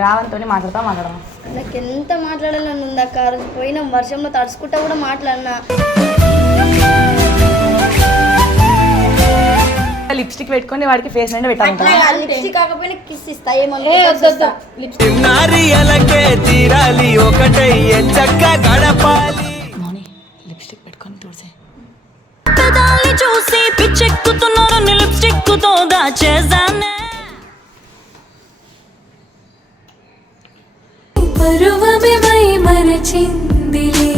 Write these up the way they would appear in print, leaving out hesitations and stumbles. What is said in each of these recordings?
రావంతో మాట్లాడడం నాకు ఎంత మాట్లాడాలని ఉంది అక్క. రోజు పోయిన వర్షంలో తడుచుకుంటా కూడా మాట్లాడినా. లిప్స్టిక్ పెట్టుకొని వాడికి ఫేస్ నిండా పెట్టాలి. లిప్స్టిక్ కాకపోయినా కిస్ ఇస్తా. లిప్స్టిక్ పెట్టుకొని చూసే చూసి పిచ్చెక్కుతున్నారు లిప్స్టిక్ తో దాచేసానే. పరువమే మరచిందిలే.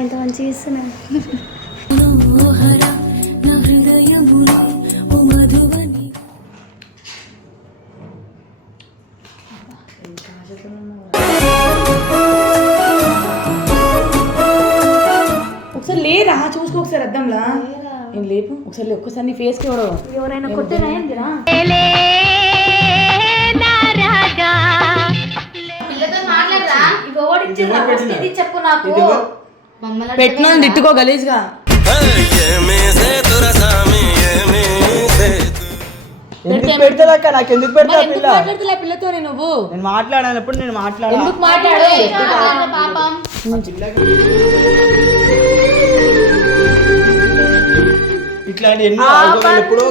ఎంత మంచిగా ఇస్తున్నాను. ఒకసారి లేరా చూసుకో ఒకసారి అద్దంలా. నేను లేపు ఒకసారి ఒక్కసారి నీ ఫేస్ కి ఎవరైనా కొట్టేనా ఏంటిరా? చెప్పు నాకు. పెట్టిన తిట్టుకో గలీజ్గా. పెడతా నాకు ఎందుకు పెడతా పిల్లతో నువ్వు. నేను మాట్లాడాలప్పుడు నేను మాట్లాడాలి. ఎందుకు మాట్లాడు పాపం. ఇట్లాంటి ఎన్నో ఎప్పుడో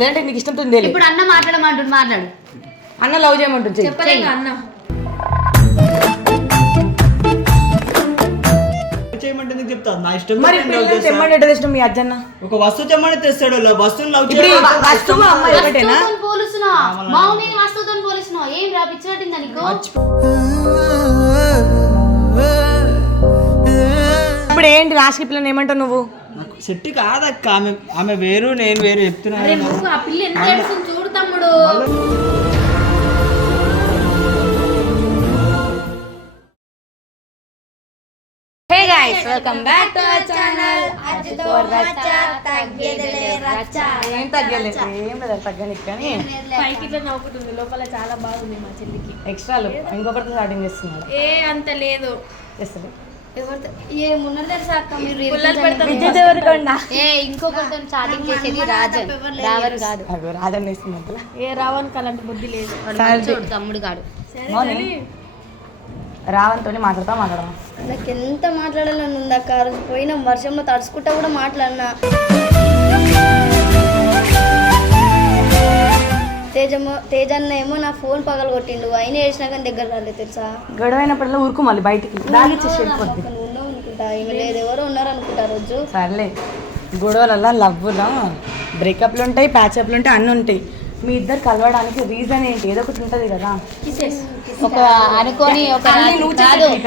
లేదంటే నీకు ఇష్టం ఉంది. ఇప్పుడు అన్న మాట్లాడమంటుంది. మాట్లాడు. అన్న లవ్ చేయమంటుంది. చెప్పలేదు అన్న. చేయమంటే ఎందుకు చెప్తా? నా ఇష్టం. మరి తెమ్మంటే ఎట్లా తెచ్చిన మీ అజ్జన్న? ఒక వస్తువు తెమ్మంటే తెస్తాడు. వస్తువులు లవ్ వస్తువు అమ్మాయి ఒకటేనా? ఏం రా పిచ్చినట్టిందా నీకు? ఇప్పుడు ఏంటి రాశి పిల్లని ఏమంటావు నువ్వు? నాకు సెట్ కాదక్క. ఆమె వేరు నేను వేరు చెప్తున్నా. ఆ పిల్ల ఎంత ఏడుస్తుంది చూడు తమ్ముడు. Hey guys, welcome back to our channel. ఏం తగ్గలేదు, ఏం లేదు తగ్గనికి కానీ పైకి ఇట్లా నవ్వుకుంటుంది, లోపల చాలా బాగుంది మా చెల్లికి. ఎక్స్ట్రా ఇంకొకరితో స్టార్టింగ్ చేస్తున్నారు. ఏ అంత లేదు చేస్తారు. ఏమున్నా తెలుసా అక్క, మీరు ఇంకొకరితో స్టార్టింగ్ చేసేది రావణ్ కాదు. రాజన్ వేస్తున్నట్టు ఏ రావణ్ అలాంటి బుద్ధి లేదు. తమ్ముడు కాడు. రావంతో మాట్లాడడం నాకు ఎంత మాట్లాడాలని ఉంది అక్క. రోజు పోయిన వర్షంలో తడుచుకుంటా కూడా మాట్లాడినా. తేజన్న ఏమో నా ఫోన్ పగల కొట్టిండు. అయినా వేసినా కానీ దగ్గర రాలేదు తెలుసా. గొడవ అయినప్పుడల్లా ఊరుకు మళ్ళీ బయటికి ఉన్నావు అనుకుంటా. ఈమె లేదు, ఎవరు ఉన్నారు అనుకుంటా. రోజు సర్లే, గొడవలలో లవ్వులో బ్రేకప్లు ఉంటాయి, ప్యాచప్లు ఉంటాయి, అన్నీ ఉంటాయి. మీ ఇద్దరు కలవడానికి రీజన్ ఏంటి? ఏదో ఒకటి ఉంటుంది కదా. ఒక అనుకోని ఒక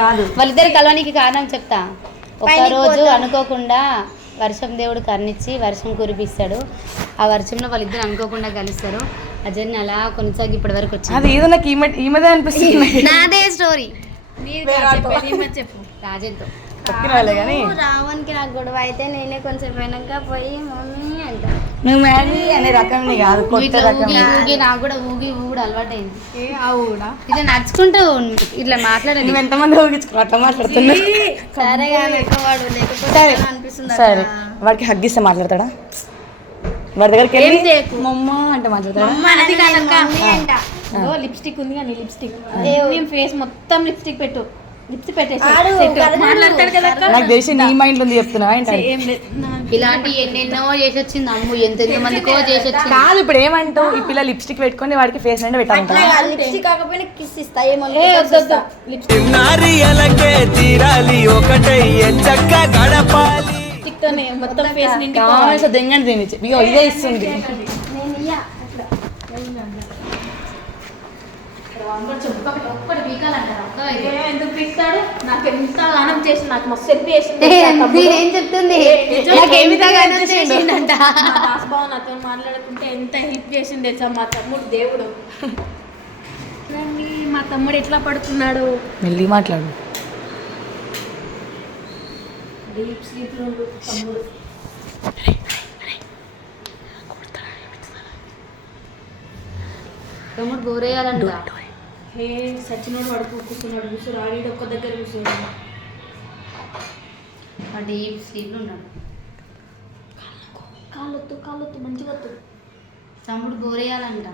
కాదు, వాళ్ళిద్దరు కలవడానికి కారణం చెప్తా. ఒక రోజు అనుకోకుండా వర్షం దేవుడు కరుణించి వర్షం కురిపిస్తాడు. ఆ వర్షంలో వాళ్ళిద్దరు అనుకోకుండా కలుస్తారు. అజన్ని అలా కొనసాగి ఇప్పటి వరకు వచ్చింది. అది ఏదో నాకు ఈమెదే అనిపిస్తుంది. నాదే స్టోరీ. చెప్పు. రాజన్తో రావణ్కి నాకు గొడవ అయితే నేనే కొంచెం వెనక పోయి మమ్మీ అంట. నువ్వు మ్యాగీ అనే రకం కాదు, కొత్త రకం. నాకు కూడా ఊగి ఊగుడు అలవాటైంది. ఇట్లా నడుచుకుంటూ ఇట్లా మాట్లాడండి. నువ్వు ఎంతమంది ఊగించుకో అట్లా మాట్లాడుతున్నా. సరే సరే అనిపిస్తుంది. సరే, వాడికి హగ్ ఇస్తే మాట్లాడతాడా? వాడి దగ్గరికి వెళ్ళి మమ్మ అంటే మాట్లాడతాడా? లిప్స్టిక్ ఉంది కానీ లిప్స్టిక్ ఫేస్ మొత్తం లిప్స్టిక్ పెట్టు. నాకు తెలిసి నీ మైండ్ ఉంది చెప్తున్నా. ఇలాంటి ఎన్నెన్నో చేసి వచ్చింది అమ్ము, ఎంత మందికో చేసి వచ్చింది. కాదు ఇప్పుడు ఏమంటావు? ఈ పిల్ల లిప్స్టిక్ పెట్టుకొని వాడికి ఫేస్ నిండా పెట్టాలి. లిప్స్టిక్ కాకపోయినా కిస్ ఇస్తా. మొత్తం ఫేస్ దెంగండి తినిచ్చి ఇదే ఇస్తుంది. ఎందుకు పిస్తాడు? నాకు ఎంత గానం చేసి నాకు మస్తు హెల్ప్ చేసింది. ఏం చెప్తుంది? బాబు నాతో మాట్లాడుకుంటే ఎంత హెల్ప్ చేసింది తెలుసా మా తమ్ముడు. దేవుడు మా తమ్ముడు ఎట్లా పడుతున్నాడు. మెల్లి మాట్లాడు. డీప్ స్లీప్ లో తమ్ముడు. తమ్ముడు గోరేయాలంట. హే సచినోడు వాడు కూర్చున్నాడు. కూర్చోడు. ఆడి ఒక్క దగ్గర కూర్చున్నాడు. డీప్ స్లీప్లో ఉన్నాడు. కాళ్ళొత్తు మంచిగా వద్దు. తమ్ముడు గోరేయాలంట.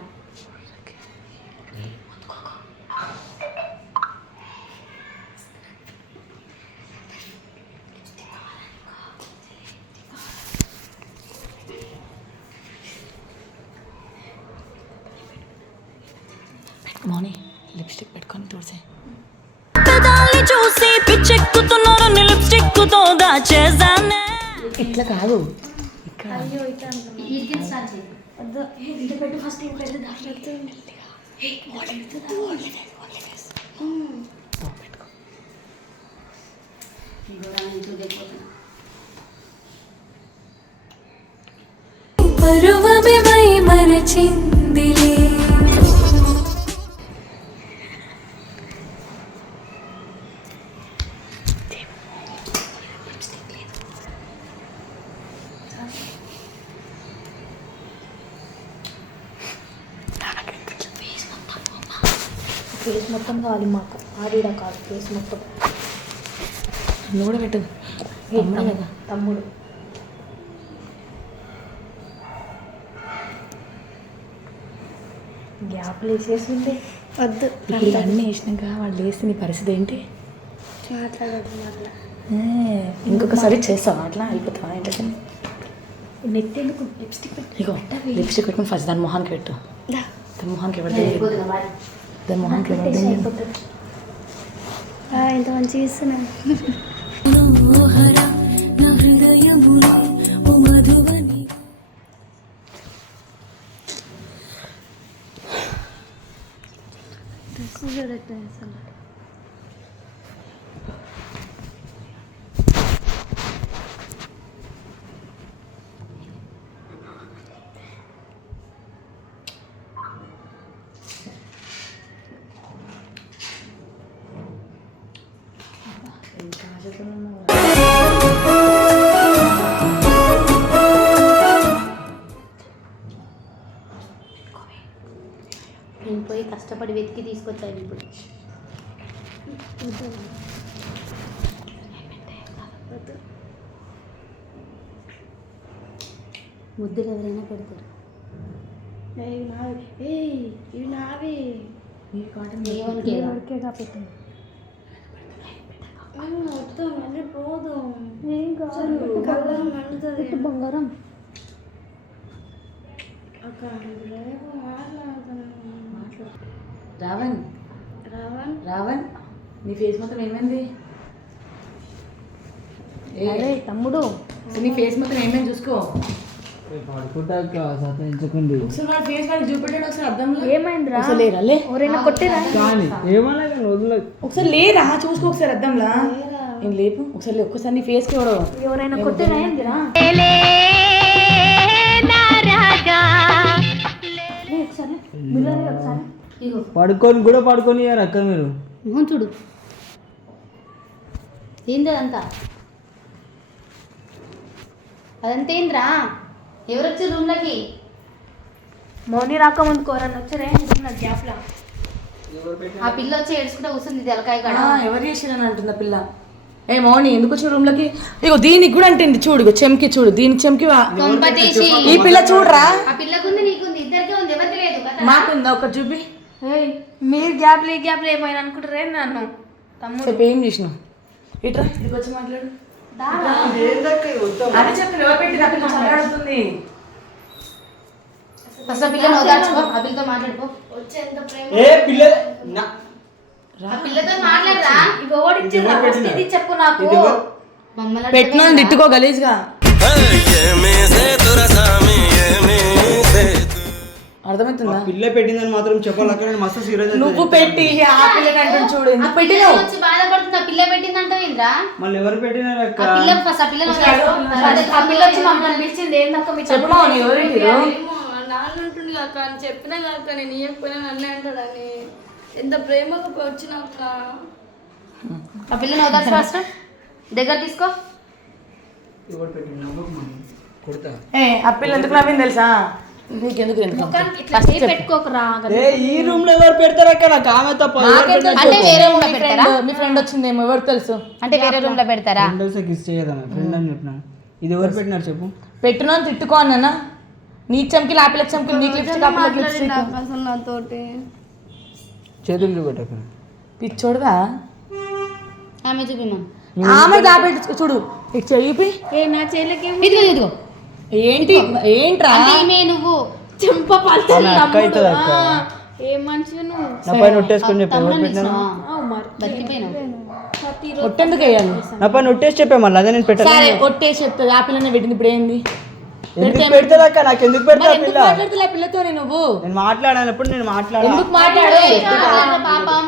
మౌని లిప్స్టిక్ పెట్టుకొని తుడిసే. పెదాల్ని చూసి పిచ్చెక్కుతున్నారు నీ లిప్స్టిక్తో దాచేసానే. ఇట్లా కాదు ఇక్కడ. అయ్యో ఇట్లా ఇది స్టార్ట్ చేయి. వద్దు ఇంత పెట్టు ఫస్ట్ ఏం పెద్ద దాంట్లో పరువమే మై మరచిందిలే. ఫేస్ మొత్తం కావాలి మాకు, ఆడిడా కాదు ఫేస్ మొత్తం. నువ్వు కూడా పెట్టు. తమ్ముడు కదా. తమ్ముడు గ్యాప్లు వేసేసింది. వద్దు ఇప్పుడు ఇవన్నీ వేసినాక వాళ్ళు వేస్తే నీ పరిస్థితి ఏంటి? ఇంకొకసారి చేస్తావా అట్లా? అయిపోతావా ఏంటంటే నెట్ ఎందుకు లిప్స్టిక్ పెట్టు. ఇగో లిప్స్టిక్ పెట్టుకుని ఫస్ట్ దాని మొహానికి పెట్టు. దాని మొహానికి ఎవరిది? దాని మొహానికి ఎవరిది? ఎంత మంచిగా ఇస్తున్నాను. నేను పోయి కష్టపడి వెతికి తీసుకొచ్చాను ఇప్పుడు. ముద్దులు ఎవరైనా పెడతారు. ఇవి నావి దేవునికేగా పెట్టింది. వద్దు మళ్ళీ పోదు. ఏం కాదు కళ్ళం మండుతుంది. బంగారం అక్క రేపు రావణ్ రావణ్ రావణ్ నీ ఫేస్ మొత్తం ఏమైంది? అరే తమ్ముడు నీ ఫేస్ మొత్తం ఏమైంది చూసుకో. పడుకుంటాక సతాయించకండి. ఒకసారి వాడి ఫేస్ వాడికి చూపెట్టాడు. ఒకసారి అర్థంలో ఏమైందిరా? ఒకసారి లేరా లే. ఎవరైనా కొట్టేరా? కానీ ఏమన్నా కానీ వదలదు. ఒకసారి లేరా చూసుకో. ఒకసారి అర్థంలా ఏం లేపు. ఒకసారి లే. ఒక్కసారి నీ ఫేస్కి ఎవడో ఎవరైనా కొట్టేరా ఏందిరా? ఒకసారి మిర్రర్ ఒకసారి ఇగో పడుకొని కూడా పడుకొని అక్క మీరు మొహం చూడు. ఏంది అదంతా? అదంతా ఏంద్రా? ఎవరు వచ్చారు రూమ్లోకి? మౌని రాకముందు కోరని వచ్చారే గ్యాప్లా. ఆ పిల్ల వచ్చి ఏడ్చుకుంటే కూర్చుంది తెలకాయ కాడ. ఎవరు చేసిరని అంటుంది పిల్ల. ఏ మౌని ఎందుకు వచ్చి రూమ్ లోకి? ఇగో దీనికి కూడా అంటుంది చూడు. ఇగో చెంకి చూడు. దీనికి చెంకి కొంప తీసి ఈ పిల్ల చూడరా. ఆ పిల్లకుంది నీకుంది ఇద్దరికే ఉంది. ఎవరికి లేదు కదా. మాకుందా ఒక చూపి. మీరు గ్యాప్లు ఈ గ్యాప్లు ఏమైనా అనుకుంటారే నన్ను. తమ్ముడు చెప్పి ఏం చేసినావు? ఇట్రా ఇదికి వచ్చి మాట్లాడు. అదే చెప్పి ఎవరు పెట్టి పిల్ల మాట్లాడుతుంది. ఫస్ట్ ఆ పిల్లని ఓదార్చుకో. ఆ పిల్లతో మాట్లాడుకో. వచ్చేంత ప్రేమ ఏ పిల్ల ఆ పిల్లతో మాట్లాడరా. ఇవి ఓడిచ్చిందా? ఇది చెప్పు నాకు. మమ్మల్ని పెట్టిన తిట్టుకో గలీజ్గా. అర్థమవుతుందా? పిల్ల పెట్టిందని మాత్రం చెప్పాలి అక్కడ. మస్తు సీరియస్. నువ్వు పెట్టి ఆ పిల్లని అంటుంది చూడు. ఎందుకు పెట్టినావు? వచ్చి బాధపడుతుంది. ఆ పిల్ల పెట్టిందంటావు ఏంద్రా? మళ్ళీ ఎవరు పెట్టినారు అక్క? ఆ పిల్ల ఫస్ట్ ఆ పిల్లని ఓదార్చుకో. ఆ పిల్ల వచ్చి మమ్మల్ని పిలిచింది ఏందక్క మీ చెప్పు మౌని ఎవరింటి? నాన్న ఉంటుంది అక్క అని చెప్పినా కాక నేను ఇవ్వకపోయినా నన్నే అంటాడని. ఎంత ప్రేమగా వచ్చినాక ఆ పిల్లని ఓదార్చు ఫస్ట్. దగ్గర తీసుకో. ఎవరు పెట్టిన కొడతా. ఏ ఆ పిల్ల ఎందుకు నవ్వింది తెలుసా? నీకెందుకు ఇట్లా చేయి పెట్టుకోకరా ఏ ఈ రూమ్ లో ఎవరు పెడతారు అక్క నాకు ఆమె తప్ప అంటే వేరే రూమ్ లో పెడతారా మీ ఫ్రెండ్ వచ్చిందేమో ఎవరికి తెలుసు అంటే వేరే రూమ్ లో పెడతారా కిస్ చేయదమ్మా ఫ్రెండ్ అని చెప్పిన ఇది ఎవరు పెట్టినారు చెప్పు పెట్టున్నా తిట్టుకో అన్నా నీ చంకి ఆపిల చంకి నీకు లిప్స్టిక్ ఆపిల లిప్స్టిక్ అసలు నాతోటి చేతులు చూపెట్టక పిచ్చోడుగా ఆమె చూపిమా ఆమె దాపెట్టు చూడు ఇటు చెయ్యి ఏ నా చెల్లెకి ఇదిగో ఇదిగో ఏంటి ఏంట్రా అంటే ఈమె నువ్వు చెంప పల్చని ఆమె అక్క తమ్ముడు అవుతుంది అక్క. ఏ మనిషి నువ్వు నా పైన ఒట్టేసుకొని చెప్పి ఎవరు తమ్ముడు పెట్టినారు ఇచ్చినావా? మరి బతికిపోయినావు ఒట్టెందుకు వేయాలి నా పైన ఒట్టేసి చెప్పే మళ్ళీ అదే నేను పెట్టాను సరే ఒట్టేసి చెప్తుంది ఆ పిల్లనే పెట్టింది ఇప్పుడు ఏంది ఎందుకు పెడతారు అక్క నాకు ఎందుకు పెడతా ఎందుకు పిల్ల మాట్లాడుతున్నా పిల్లతో నువ్వు నేను మాట్లాడానప్పుడు నేను మాట్లాడా ఎందుకు మాట్లాడు పాపం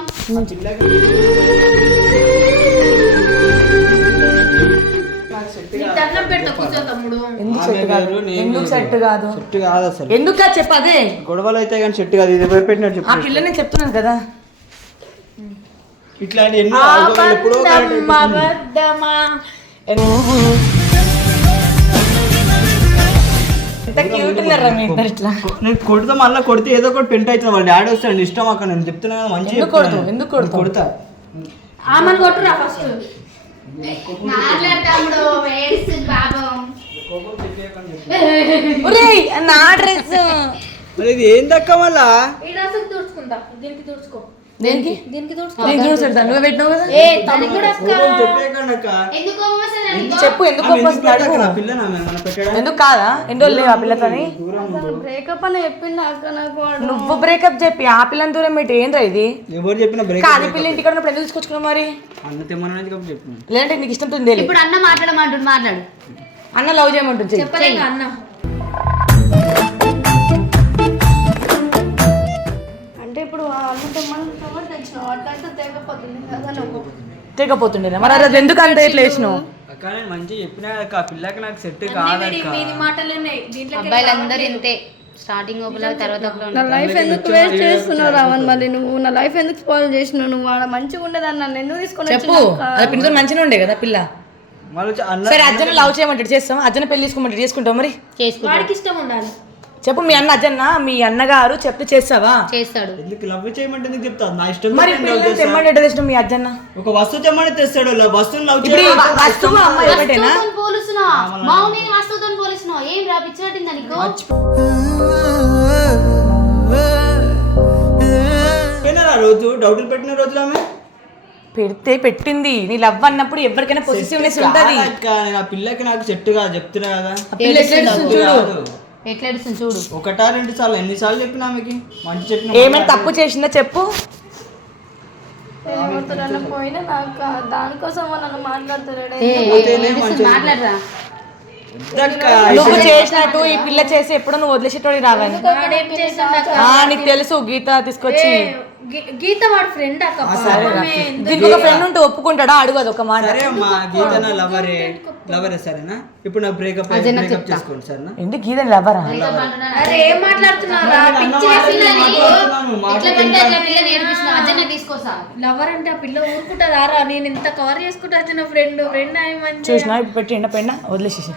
దండం పెడతా కూర్చో తమ్ముడు ఎందుకు సెట్ కాదు ఎందుకు సెట్ కాదు చెట్టు కాదు అసలు ఎందుకు కాదు చెప్పదే గొడవలు అయితే కానీ చెట్టు కాదు ఇది ఎవరు పెట్టినారు ఆ చెప్పు పిల్ల నేను చెప్తున్నాను కదా ఇట్లాంటి ఎన్నో ఆల్కహాల్ ఎప్పుడో correct అయిపోతుంది. అబద్ధమా ఎంత క్యూట్ ఉన్నారా మీ ఇద్దరు ఇట్లా నేను కొడతా మళ్ళీ కొడితే ఏదో ఒకటి పెంట్ అవుతుంది వాళ్ళ డాడీ వస్తాడు ఇష్టం అక్కడ నేను చెప్తున్నా కదా మంచిగా ఎందుకు కొడతావు? ఎందుకు కొడతావు? కొడతా ఆమెను కొట్టురా ఫస్ట్ మాట్లాడతాముడు ఏడుస్తుంది పాపం ఒరేయ్ నా డ్రెస్ మరి ఇది ఏందక్క మళ్ళా ఈ డ్రెస్కి తుడుచుకుంటా దీనికి తుడుచుకో దేనికి దీనికి తుడుచుకో నేను చూసాడు నువ్వే పెట్టినావు కదా ఏ తమ్ముడు చెప్పేకండి అక్క ఎందుకు అవసరం లేదు? చెప్పు ఎందుకు ఆమె ఎందుకు వస్తుంది పెడతా అడుగు. అక్క? నా పిల్ల నా మీద మన పెట్టాడా ఎందుకు కాదా ఎన్ని రోజులు లేవు ఆ పిల్లతోని బ్రేకప్ అని చెప్పింది అక్క నాకు వాడు. నువ్వు బ్రేకప్ చెప్పి ఆ పిల్లని దూరం పెట్టి ఏంద్రా ఇది ఎవరు చెప్పిన బ్రేక్ కాదు పిల్ల ఇంటికి ఉన్నప్పుడు ఎందుకు తీసుకొచ్చుకున్నావు మరి అన్న తెమ్మన్నది కాబట్టి చెప్పిన లేదంటే నీకు ఇష్టం తెలియదు ఇప్పుడు అన్న మాట్లాడమంటుంది మాట్లాడు అన్న లవ్ చేయమంటుంది చెయ్యి. చెప్పలేక అన్న అంటే ఇప్పుడు వాళ్ళు తెమ్మని ఎవరు తెచ్చినావు అట్లంటే తెగపోతుంది కదా నువ్వు తెగపోతుండే మరి అది ఎందుకు అంత ఇట్లా వేసినావు అక్క నేను మంచిగా చెప్పినా అక్క ఆ పిల్లకి నాకు సెట్ కాదక్క మీది మాటలు ఉన్నాయి దీంట్లో అబ్బాయిలందరూ ఇంతే స్టార్టింగ్ ఒకలా తర్వాత ఒకలా నా లైఫ్ ఎందుకు వేస్ట్ చేస్తున్నావు రావణ్ మళ్ళీ నువ్వు నా లైఫ్ ఎందుకు స్పాయిల్ చేసినావు నువ్వు వాడు మంచిగా ఉండేదాన్ని నన్ను ఎందుకు తీసుకొని చెప్పు వచ్చినావు అక్క? అది పిల్లతో మంచిగా ఉండే కదా పిల్ల మళ్ళీ అన్న సరే అజ్జన లవ్ చేయమంటాడు చేస్తాం అజ్జన పెళ్లి చేసుకోమంటాడు చేసుకుంటావు మరి చేసుకుంటాడు వాడికి ఇష్టం ఉండాలి చెప్పు మీ అన్న అజ్జన్న మీ అన్నగారు చెప్తే చేస్తావా చేస్తాడు ఎందుకు లవ్ చేయమంటే ఎందుకు చెప్తా నా ఇష్టం మరి పిల్లలు తెమ్మంటే తెచ్చిన మీ అజ్జన్న ఒక వస్తువు తెమ్మని తెస్తాడు వస్తువుని లవ్ ఇప్పుడు ఈ చేయడం వస్తువు అమ్మాయి ఒకటేనా వస్తువుతో పోలుస్తున్నా మా మమ్మీ వస్తువుతో పోలుస్తున్నా ఏం రా పిచ్చినట్టిందా నీకు పోయినారా రోజు డౌట్లు పెట్టిన రోజులు ఆమె పెడితే పెట్టింది నీ లవ్ అన్నప్పుడు ఎవరికైనా పొజిటివ్నెస్ ఉంటది అక్క నేను ఆ పిల్లకి నాకు సెట్ కాదు చెప్తున్నా కదా ఆ పిల్ల ఎట్లా ఏడుస్తుంది చూడు కాదు. ఎట్లా ఏడుస్తుంది చూడు ఒకటా రెండు సార్లు ఎన్నిసార్లు చెప్పినా ఆమెకి మంచి చెప్పిన ఏమైనా తప్పు చేసిందా చెప్పు ఏమవుతారన్న పోయినా నాకు దానికోసం నన్ను మాట్లాడుతున్నాడు ఏడుస్తుంది మాట్లాడరా వద్దక్క. నువ్వు చేసినట్టు ఈ పిల్ల చేసి ఎప్పుడో నువ్వు వదిలేసేటోడి రావాలి వాడేం చేస్తాడు నీకు తెలుసు గీత తీసుకొచ్చి గీత వాడు ఫ్రెండ్ అక్క పాపమే. దీనికి ఒక ఫ్రెండ్ ఉంటే ఒప్పుకుంటాడా అడుగు అది ఒక మాట సరే అమ్మా గీత నా లవరే సరేనా ఇప్పుడు నాకు బ్రేకప్ చేసుకోండి సరేనా ఏంటి గీత లవ్వరా అరే ఏం మాట్లాడుతున్నారా పిచ్చి ఎట్లా పెడితే అట్లా పిల్లని ఏడిపిస్తున్నావు అజన్న తీసుకోసా లవర్ అంటే ఆ పిల్ల ఊరుకుంటుందారా నేను ఇంత కవర్ చేసుకుంటా వచ్చిన ఫ్రెండ్ అని మంచి చూసినా ఇప్పుడు పెట్టి ఎండ పెండ వదిలేసేసి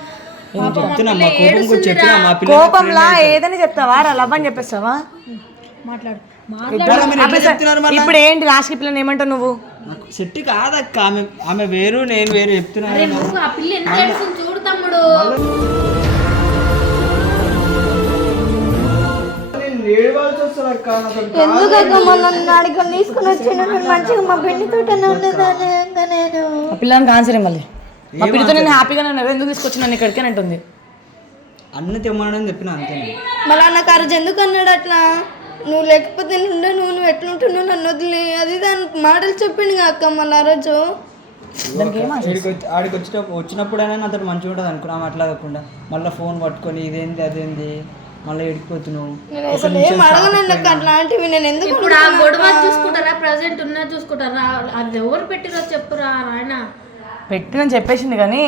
చెప్తున్నా మా కోపం కూడా చెప్పినా మా పిల్ల కోపంలా ఏదని చెప్తావా రా లవ్ అని చెప్పేస్తావా మాట్లాడు మీరు ఎట్లా చెప్తున్నారు మళ్ళీ ఇప్పుడు ఏంటి లాస్ట్ పిల్లని ఏమంటావు నువ్వు నాకు సెట్ కాదక్క ఆమె వేరు నేను వేరు చెప్తున్నా అరే నువ్వు ఆ పిల్ల ఎంత ఏడుస్తుంది చూడు తమ్ముడు నేను ఏడవాల్సి వస్తుంది అక్క నాకు ఎందుకక్క నన్ను అడిగి తీసుకుని వచ్చాను నేను మంచిగా మా పెళ్లి తోటనే ఉండేదాన్ని ఇంకా నేను ఆ పిల్లని ఆన్సర్ మళ్ళీ మా పిల్లతో నేను హ్యాపీగా నన్ను ఎందుకు తీసుకొచ్చి నన్ను ఇక్కడికి అని అంటుంది అన్న తెమ్మని చెప్పిన అంతే మళ్ళీ నాకు ఆ రోజు ఎందుకు అన్నాడు అట్లా నువ్వు లేకపోతే నుండే నువ్వు ఎట్లుంటున్నావు నన్ను వదిలి అది దాని మాటలు చెప్పిండు అక్క మళ్ళీ ఆ రోజు ఆడికి వచ్చినప్పుడైనా నాతో మంచిగా ఉంటుంది అనుకున్నాం అట్లా కాకుండా మళ్ళీ ఫోన్ పట్టుకొని ఇదేంది అదేంది మళ్ళీ ఎడికిపోతున్నావు నేను అసలు ఏం అడగనండి అక్క అట్లాంటివి నేను ఎందుకు ఇప్పుడు ఆ గొడవ చూసుకుంటారా ప్రజెంట్ ఉన్నా చూసుకుంటారా అది ఎవరు పెట్టిరో చెప్పురా ఆయన పెట్టినని చెప్పేసింది కానీ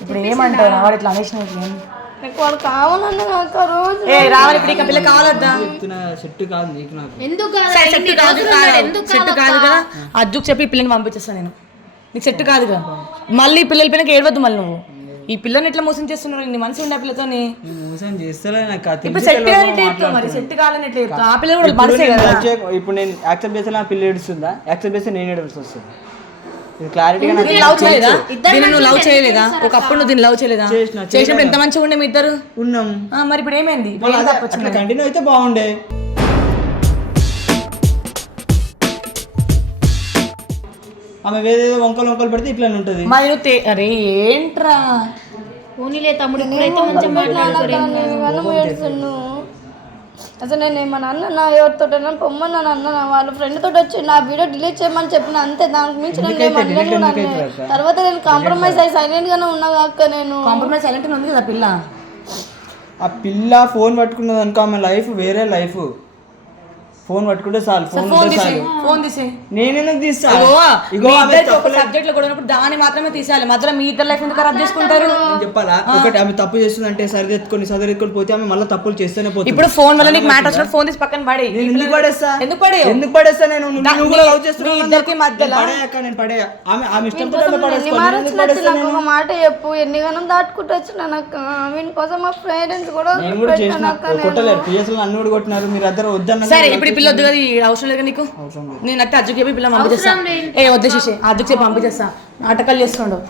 ఇప్పుడు ఏమంటారు వాడు ఇట్లా అనేసిన నాకు వాడు కావాలన్నా నాకు ఆ రోజు ఏ రావాలి ఇప్పుడు ఇక పిల్ల కావాలొద్దా చెప్తున్నా సెట్ కాదు నీకు నాకు ఎందుకు సెట్ కాదు సెట్ కాదు కదా అజ్జుకు చెప్పి ఈ పిల్లని పంపించేస్తాను నేను నీకు సెట్ కాదుగా మళ్ళీ పిల్లల పైన ఏడవద్దు మళ్ళీ నువ్వు ఈ పిల్లని ఎట్లా మోసం చేస్తున్నారు ఇన్ని మనసు ఉండే ఆ పిల్లతోని నేను మోసం చేస్తలే నాకు అది ఇప్పుడు తెలిసి సెట్ తెలియక కాని చెప్తావు మరి మాట్లాడుతున్నా. సెట్ కావాలని ఎట్లా చెప్తావు ఆ పిల్ల కూడా ఇప్పుడు మనసే నేను కదా ఇప్పుడు నేను యాక్సెప్ట్ చేస్తే నా పిల్ల ఏడుస్తుందా, యాక్సెప్ట్ చేస్తే నేను ఏడవలసి వస్తుంది. ఇది క్లారిటీగా నాకు దీన్ని లవ్ చేయలేదా తెలుసు. దీన్ని నువ్వు లవ్ చేయలేదా ఒకప్పుడు నువ్వు దీన్ని లవ్ చేయలేదా చేసిన, చేసినప్పుడు ఎంత మంచిగా ఉండే మీ ఇద్దరు ఉన్నాం. మరి ఇప్పుడు ఏమైంది ఇప్పుడు మళ్ళీ ఏం అదే తప్పు వచ్చింది? అట్లా కంటిన్యూ అయితే బాగుండే. ఆమె వేరేదో వంకలు పెడితే ఇట్లానే ఉంటుంది. మరి నువ్వు అరే ఏంట్రా పోనీలే తమ్ముడు ఇప్పుడైతే మంచిగా మాట్లాడుకోరు ఏడుస్తున్నాను అసలు నేను ఏమన్నా అన్న ఎవరితో పొమ్మన్నా అన్న వాళ్ళ ఫ్రెండ్ తోటి వచ్చి నా వీడియో డిలీట్ చేయమని చెప్పిన అంతే. దానికి మించి నేను ఏమనలేదు కూడా అన్నయ్య. తర్వాత నేను కాంప్రమైజ్ అయ్యి సైలెంట్ గానే ఉన్నా అక్క. నేను కాంప్రమైజ్ సైలెంట్ ఉంది కదా పిల్ల ఆ పిల్ల ఫోన్ పట్టుకున్నది అనుకో ఆమె లైఫ్ వేరే లైఫ్. ఫోన్ పట్టుకుంటే చాలు, ఫోన్ ఉంటే చాలు. ఫోన్ తీసే నేనెందుకు తీస్తా? ఇగో ఒక సబ్జెక్ట్ లో కూడా ఉన్నప్పుడు దాన్ని మాత్రమే తీసేయాలి. మధ్యలో మీ ఇద్దరు లైఫ్ ఎందుకు ఖరాబ్ చేసుకుంటారు? నేను చెప్పాలా, ఒకటి ఆమె తప్పు చేస్తుంది అంటే సరిదెత్తుకొని పోతే ఆమె మళ్ళీ తప్పులు చేస్తేనే పోతుంది. ఇప్పుడు ఫోన్ వల్ల నీకు మ్యాటర్ వచ్చినప్పుడు ఫోన్ తీసి పక్కన పడే. నేను ఎందుకు పడేస్తా? ఎందుకు పడేయవు? ఎందుకు పడేస్తా? నేను నువ్వు కూడా లవ్ చేస్తున్నావు. మీ ఇద్దరికి మధ్యలో నేను పడేయా. ఆమె ఇష్టంతో ఎన్ని మారచ్చు నాకు ఒక మాట చెప్పు. ఎన్ని గణం దాటుకుంటూ వచ్చినాను అక్క. వీని కోసం మా పేరెంట్స్ కూడా నేను కూడా చేసిన కొట్టలేరు. పిఎస్లు అన్ని కూడా కొట్టినారు. మీరు అద్దరు వద్దన్న. సరే ఇప్పుడు ఈ పిల్ల వద్దు కదా, ఈ అవసరం లేదు నీకు. నేను అట్టే అజ్జుకి చెప్పి పిల్ల పంపించేస్తా. ఏ వద్దు శిషి అజ్జుకి చెప్పి పంపించేస్తా. నాటకాలు చేస్తుండవు.